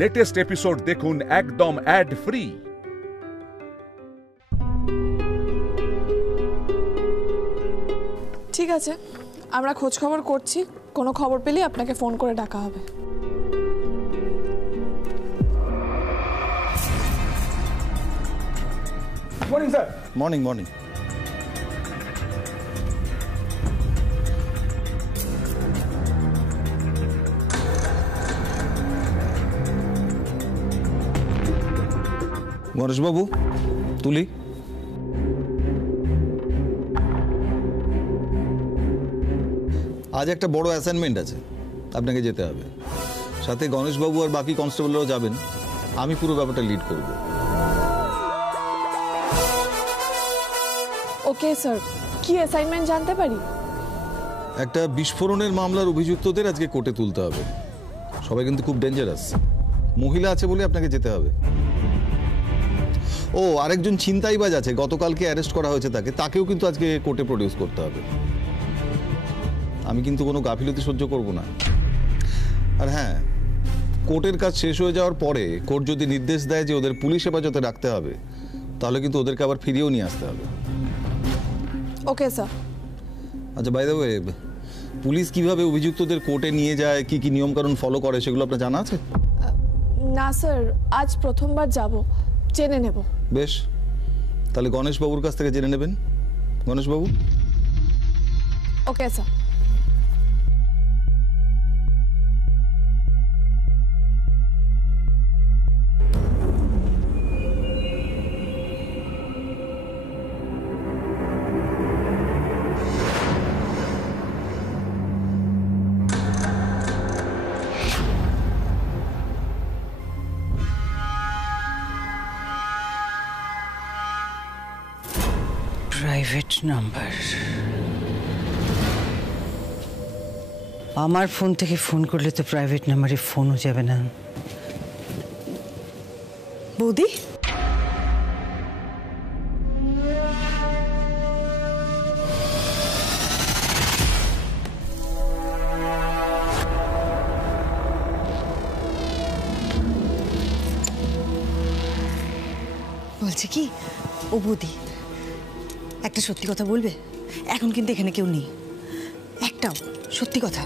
Latest episode দেখুন একদম add free. ঠিক আছে, আমরা খোঁজ খবর করছি, কোনো খবর পেলে আপনাকে ফোন করে ডাকা হবে। Morning sir. Morning morning. গণেশবাবু, তুলি। আজ একটা বড় অ্যাসাইনমেন্ট আছে, আপনাকে যেতে হবে। সাথে গণেশবাবু আর বাকি কনস্টেবলরাও যাবেন। আমি পুরো ব্যাপারটা লিড করব। ওকে স্যার, কি অ্যাসাইনমেন্ট জানতে পারি? একটা বিস্ফোরণের মামলার অভিযুক্তদের আজকে কোর্টে তুলতে হবে। সবাই কিন্তু খুব ডেঞ্জারাস। মহিলা আছে বলে আপনাকে যেতে হবে। ও, আরেকজন ছিনতাইবাজ আছে, গতকালকে অ্যারেস্ট করা হয়েছে তাকে, তাকেও কিন্তু আজকে কোর্টে প্রডিউস করতে হবে। আমি কিন্তু কোনো গাফিলতি সহ্য করব না। আর হ্যাঁ, কোর্টের কাজ শেষ হয়ে যাওয়ার পরে কোর্ট যদি নির্দেশ দেয় যে ওদের পুলিশ হেফাজতে রাখতে হবে, তাহলে কিন্তু ওদেরকে আবার ফিরিয়েও নিয়ে আসতে হবে। Okay sir. আচ্ছা, বাই দ্য ওয়ে, পুলিশ কিভাবে অভিযুক্তদের কোর্টে নিয়ে যায়, কি কি নিয়মকানুন ফলো করে, সেগুলো আপনার জানা আছে? না স্যার, আজ প্রথমবার যাব, জেনে নেব। বেশ, তাহলে গণেশবাবুর কাছ থেকে জেনে নেবেন। গণেশবাবু। Okay sir. Private number. আমার ফোন থেকে ফোন করলে তো প্রাইভেট নাম্বারে ফোনও যাবে না। বৌদি, বলছে কি, ও বৌদি একটা সত্যি কথা বলবে? এখন কিন্তু এখানে কেউ নেই, একটাও। সত্যি কথা,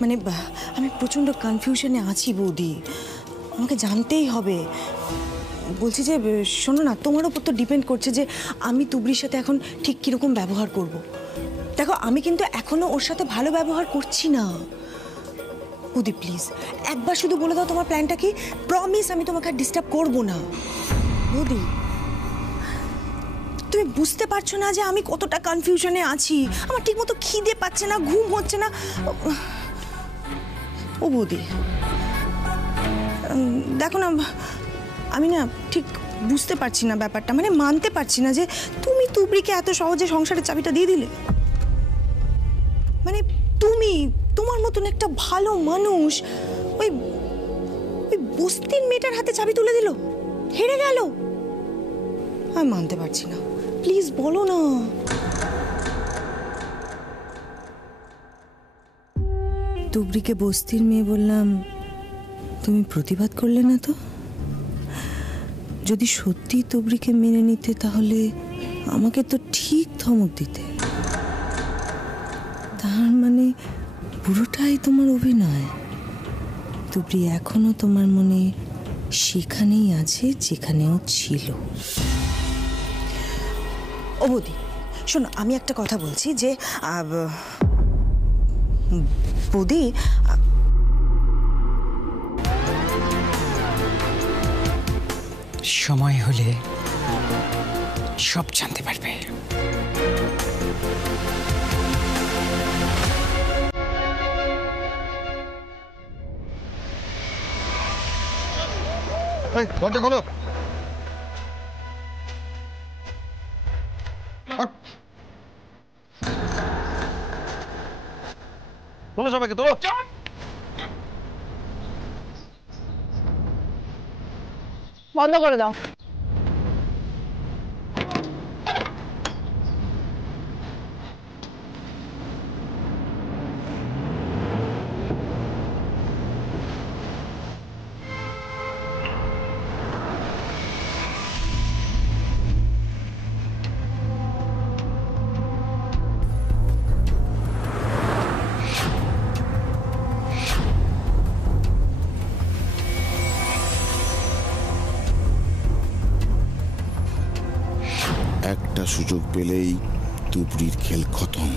মানে আমি প্রচণ্ড কনফিউশনে আছি বৌদি, আমাকে জানতেই হবে। বলছি যে শোনো না, তোমার ওপর তো ডিপেন্ড করছে যে আমি তুবড়ির সাথে এখন ঠিক কীরকম ব্যবহার করব। দেখো, আমি কিন্তু এখনও ওর সাথে ভালো ব্যবহার করছি না। বৌদি প্লিজ একবার শুধু বলে দাও তোমার প্ল্যানটা কি। প্রমিস আমি তোমাকে আর ডিস্টার্ব করবো না। বৌদি, তুমি বুঝতে পারছো না যে আমি কতটা কনফিউশনে আছি? আমার ঠিক মতো খিদে পাচ্ছে না, ঘুম হচ্ছে না। ও বৌদি দেখো না, আমি না ঠিক বুঝতে পারছি না ব্যাপারটা, মানে মানতে পারছি না যে তুমি তুবড়িকে এত সহজে সংসারের চাবিটা দিয়ে দিলে। মানে তুমি, তোমার মতন একটা ভালো মানুষ ওই বস্তির মেয়েটার হাতে চাবি তুলে দিল, হেরে গেল। আমি মানতে পারছি না, প্লিজ বলো না। তুবড়িকে বস্তির মেয়ে বললাম, তুমি প্রতিবাদ করলে না তো? যদি সত্যি তুবড়িকে মেনে নিতে, তাহলে আমাকে তো ঠিক ধমক দিতে। তার মানে পুরোটাই তোমার অভিনয়। তুবড়ি এখনো তোমার মনে সেখানেই আছে যেখানেও ছিল। ও বৌদি শোনো, আমি একটা কথা বলছি যে বৌদি, সময় হলে সব জানতে পারবে। ঘন্টা খোলো। তোলো সবাইকে, তোলো। বন্ধ করে দাও। সুযোগ পেলেই তুবড়ির খেল খতম।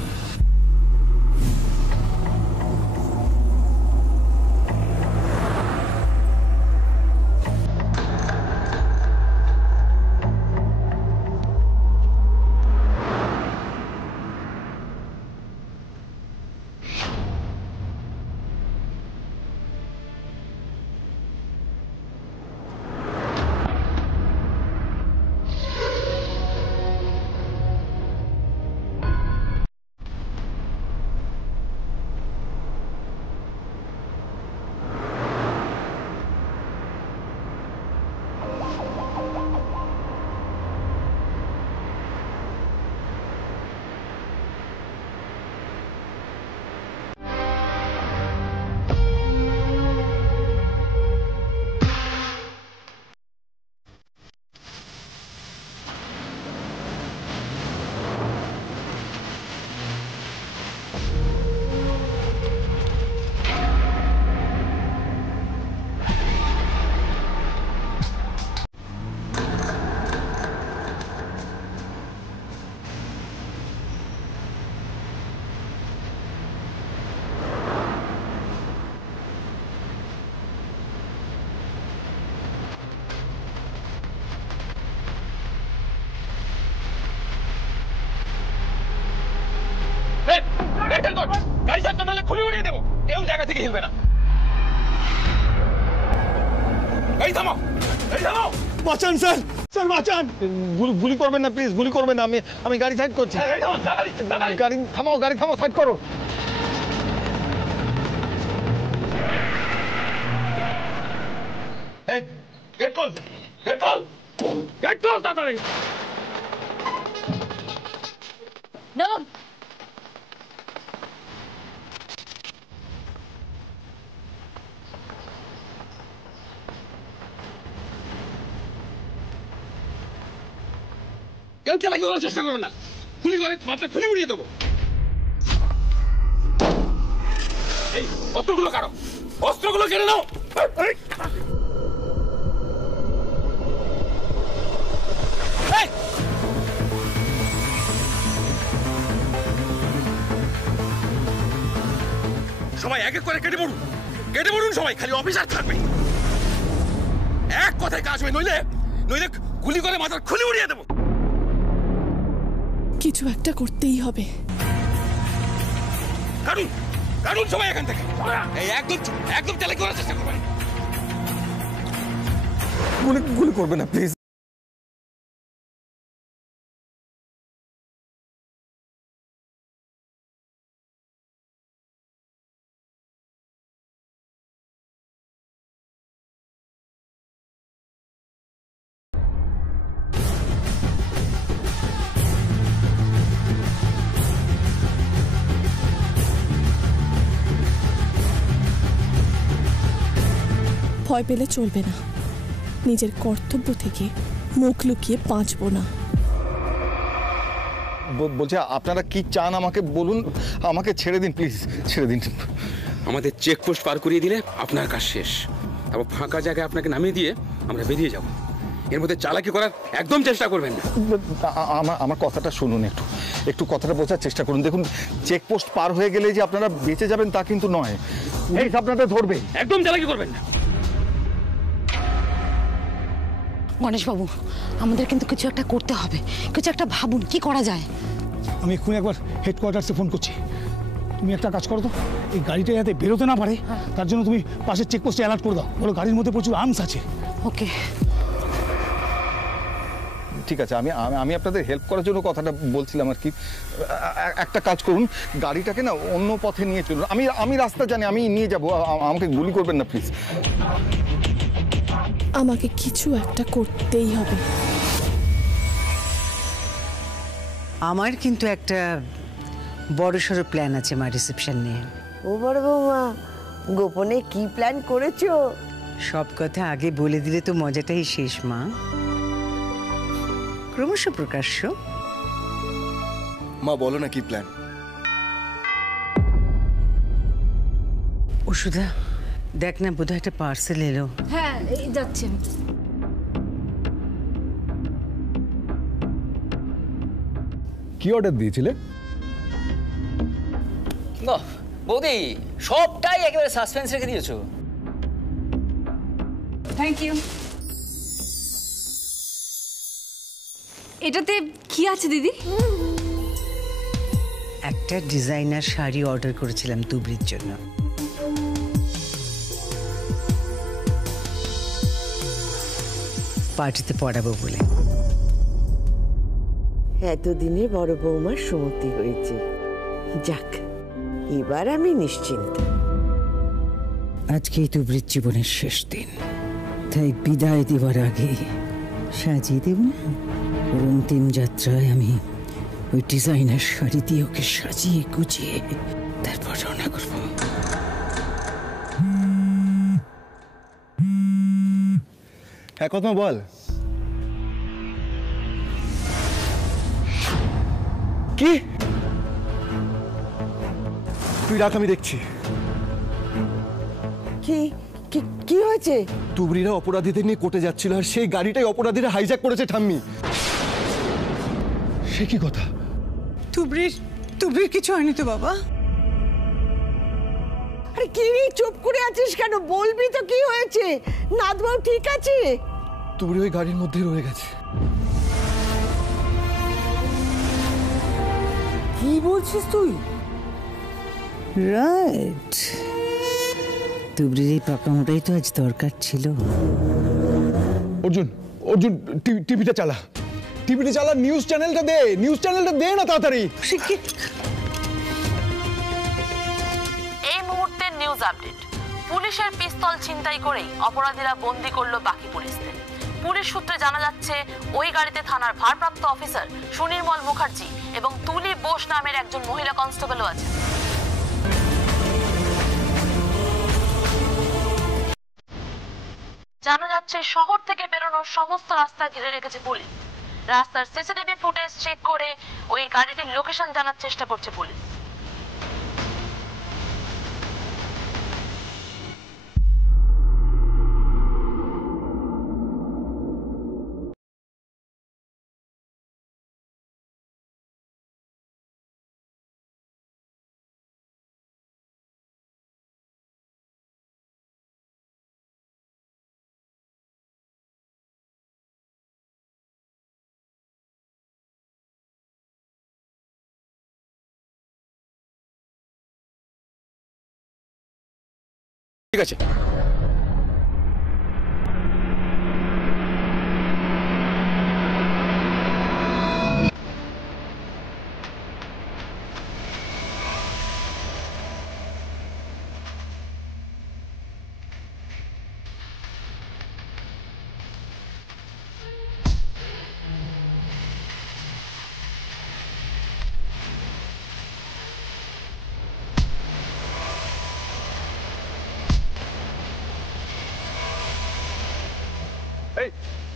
গাড়ি চাপতে নাহলে খুলে উড়িয়ে দেবো, কেউ জায়গা থেকে হিলবে না। গাড়ি থামাও, গাড়ি থামাও। বাঁচান স্যার, স্যার বাঁচান, গুলি করবেন না প্লিজ, গুলি করবেন না। আমি গাড়ি সাইড করছি। গাড়ি থামাও, গাড়ি থামাও, সাইড করো। Gate close, gate close, gate close তাড়াতাড়ি। নাম কেউ চালাকি করার চেষ্টা করবে না, গুলি করে মাথা খুলে উড়িয়ে দেবো। এই অস্ত্রগুলো কারো, অস্ত্রগুলো কেড়ে নাও। সবাই এক এক করে কেটে পড়ুন, কেটে পড়ুন সবাই, খালি অফিসার থাকবে। এক কথায় কাজ হবে, নইলে নইলে গুলি করে মাথার খুলে উড়িয়ে দেবো। কিছু একটা করতেই হবে। কারণ কারণ সবাই এখান থেকে এই একদম একদম চালাকি করার চেষ্টা করবেন। গুলি করবেন না প্লিজ। ভয় পেলে চলবে না, নিজের কর্তব্য থেকে মুখ লুকিয়ে বাঁচবো না। বলছি আপনারা কি চান আমাকে বলুন, আমাকে ছেড়ে দিন প্লিজ, ছেড়ে দিন। আমাদের চেকপোস্ট পার করিয়ে দিলে আপনার কাজ শেষ। তারপর ফাঁকা জায়গায় আপনাকে নামিয়ে দিয়ে আমরা বেরিয়ে যাব। এর মধ্যে চালাকি করার একদম চেষ্টা করবেন না। আমার কথাটা শুনুন, একটু কথাটা বোঝার চেষ্টা করুন। দেখুন, চেকপোস্ট পার হয়ে গেলে যে আপনারা বেঁচে যাবেন তা কিন্তু নয়, এই আপনাদের ধরবে। একদম চালাকি করবেন না। গণেশবাবু, আমাদের কিন্তু কিছু একটা করতে হবে, কিছু একটা ভাবুন, কি করা যায়। আমি এক্ষুনি একবার হেডকোয়ার্টার্সে ফোন করছি। তুমি একটা কাজ করো তো, এই গাড়িটা যাতে বেরোতে না পারে তার জন্য তুমি পাশের চেকপোস্টে অ্যালার্ট করে দাও। বলো গাড়ির মধ্যে প্রচুর আর্মস আছে। ওকে, ঠিক আছে, আমি আপনাদের হেল্প করার জন্য কথাটা বলছিলাম আর কি। একটা কাজ করুন, গাড়িটাকে না অন্য পথে নিয়ে চলুন। আমি রাস্তা জানি, আমি নিয়ে যাব, আমাকে গুলি করবেন না প্লিজ। আমাকে কিছু একটা করতেই হবে। আমার কিন্তু একটা বড়সড় প্ল্যান আছে মা রিসেপশন নিয়ে। ও বড় বৌমা, গোপনে কি প্ল্যান করেছো? সব কথা আগে বলে দিলে তো মজাটাই শেষ মা। ক্রমশ প্রকাশ্য। মা বলো না কি প্ল্যান? ওষুধা, দেখ না, বোধহয় একটা পার্সেল এলো। হ্যাঁ এই যাচ্ছেন। কি অর্ডার দিয়েছিলে? বাহ বৌদি, সবটাই একেবারে সাসপেন্স রেখে দিয়েছো। Thank you. এটাতে কি আছে দিদি? একটা ডিজাইনার শাড়ি অর্ডার করেছিলাম তুবড়ির জন্য। পার্টিতে পড়াবো বলে। এতদিনে বড় বৌমার সুমতি হয়েছে, যাক এবার আমি নিশ্চিন্ত। আজকেই তুবড়ির জীবনের শেষ দিন, তাই বিদায় দেওয়ার আগে সাজিয়ে দেব না? ওর অন্তিম যাত্রায় আমি ওই ডিজাইনার শাড়ি দিয়ে ওকে সাজিয়ে গুছিয়ে তারপর রওনা করবো। হ্যাঁ কথা বল। কি তুই রাখ, আমি দেখছি। কি কি হয়েছে? তুবড়িরা অপরাধীদের নিয়ে কোর্টে যাচ্ছিল, আর সেই গাড়িটাই অপরাধীরা হাইজ্যাক করেছে ঠাম্মি। সে কি কথা? তুবড়ির কিছু হয়নি তো বাবা? আরে কি চুপ করে আছিস কেন? বলবি তো কি হয়েছে। নাথবাবু ঠিক আছে? তুবড়ি ওই গাড়ির মধ্যেই রয়ে গেছে। কি বলছিস তুই? রাইট, তুবড়ির এই পাকামোটাই তো আজ দরকার ছিল। অর্জুন অর্জুন টিভিটা চালা, টিভিটা চালা, নিউজ চ্যানেলটা দে না তাড়াতাড়ি। এই মুহূর্তের নিউজ আপডেট। পুলিশের পিস্তল ছিনতাই করেই অপরাধীরা বন্দী করলো বাকি পুলিশদের। পুলিশ সূত্রে জানা যাচ্ছে ওই গাড়িতে থানার ভারপ্রাপ্ত অফিসার সুনির্মল মুখার্জি এবং তুলি বোস নামের একজন মহিলা কনস্টেবলও আছে। জানা যাচ্ছে শহর থেকে বেরোনোর সমস্ত রাস্তা ঘিরে রেখেছে পুলিশ। রাস্তার সিসিটিভি ফুটেজ চেক করে ওই গাড়িটির লোকেশন জানার চেষ্টা করছে পুলিশ। ঠিক আছে,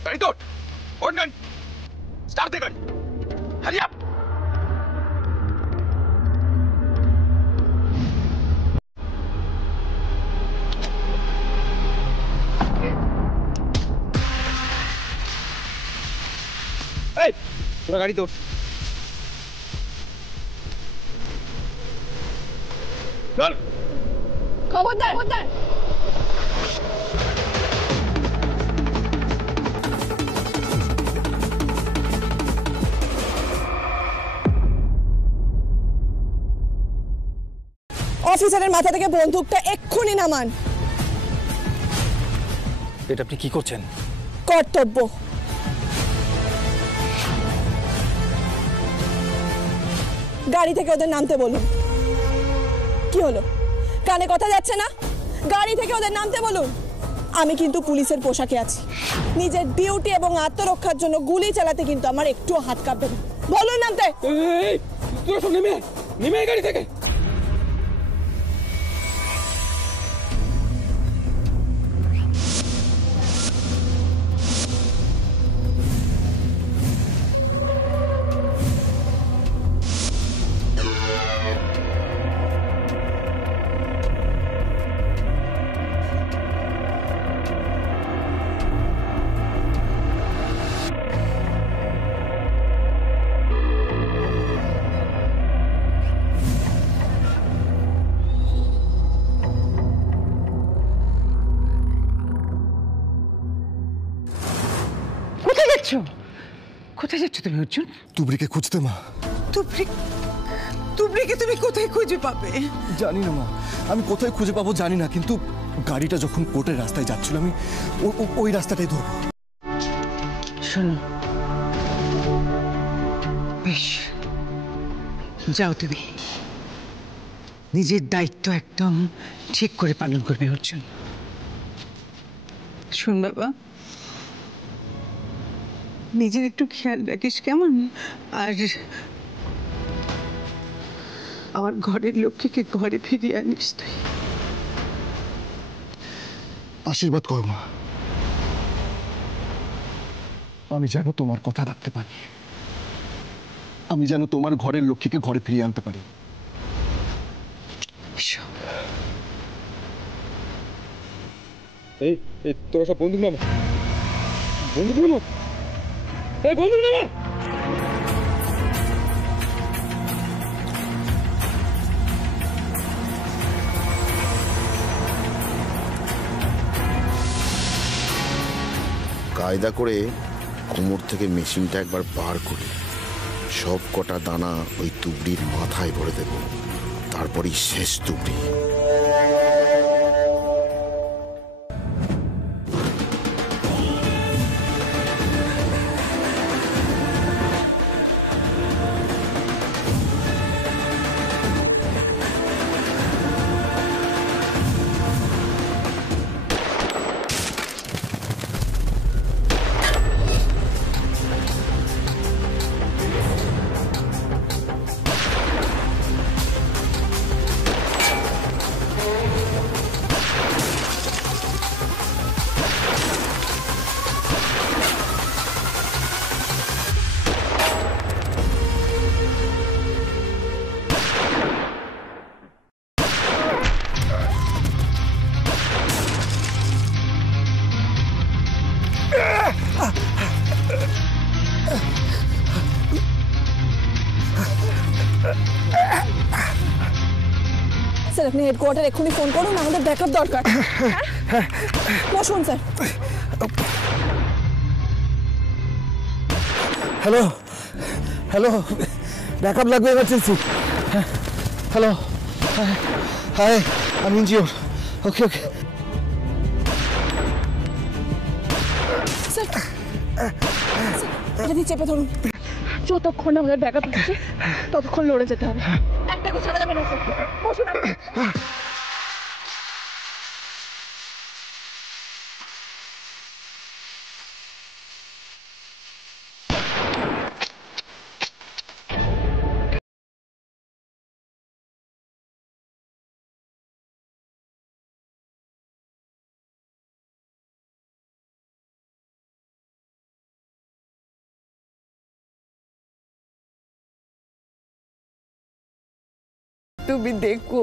गाड़ी तोड़, गन, स्टार्ट दे गाड़ी, हरी अप। पूरा गाड़ी तोड़, चल, खबरदार। অফিসারের মাথা থেকে বন্দুকটা এক্ষুনি নামান। এটা আপনি কি করছেন? কর্তব্য। গাড়ি থেকে ওদের নামতে বলুন। কি হলো, কানে কথা যাচ্ছে না? গাড়ি থেকে ওদের নামতে বলুন। আমি কিন্তু পুলিশের পোশাকে আছি, নিজের ডিউটি এবং আত্মরক্ষার জন্য গুলি চালাতে কিন্তু আমার একটুও হাত কাঁপবে না। বলুন নামতে। তোরা সব নেমে গাড়ি থেকে। কোথায় যাচ্ছ? কোথায় যাচ্ছ তুমি অর্জুন? তুবড়িকে খুঁজতে মা। তুবড়িকে তুমি কোথায় খুঁজে পাবে? জানি না মা, আমি কোথায় খুঁজে পাবো জানি না, কিন্তু গাড়িটা যখন কোর্টের রাস্তায় যাচ্ছিল আমি ওই রাস্তাটাই ধরবো। শোনো, বেশ, যাও তুমি। নিজের দায়িত্ব একদম ঠিক করে পালন করবে অর্জুন। শোন বাবা, নিজের একটু খেয়াল রাখিস কেমন? আর আমার ঘরের লক্ষ্মীকে ঘরে ফিরিয়ে আনিস তুই। আশীর্বাদ কর মা, আমি যেন তোমার কথা রাখতে পারি, আমি যেন তোমার ঘরের লক্ষ্মীকে ঘরে ফিরিয়ে আনতে পারি। এই তোরা সব বন্দুক নামা, বন্দুক নামা, এই বন্দুক নামা। কায়দা করে কোমর থেকে মেশিনটা একবার বার করে সব কটা দানা ওই তুবড়ির মাথায় ভরে দেব, তারপরই শেষ তুবড়ি। স্যার, আপনি হেডকোয়ার্টার এক্ষুনি ফোন করুন, আমাদের ব্যাকআপ দরকার। বসুন স্যার। হ্যালো হ্যালো, ব্যাকআপ লাগবে, এমার্জেন্সি। হ্যালো, হাই, আমি ইনজিওর। ওকে ওকে স্যার, এটা দিয়ে চেপে ধরুন। যতক্ষণ আমাদের ব্যাকআপ আসছে ততক্ষণ লড়ে যেতে হবে। একটা কিছু ছাড়া যাবে না স্যার। বসুন আপনি। তুমি দেখো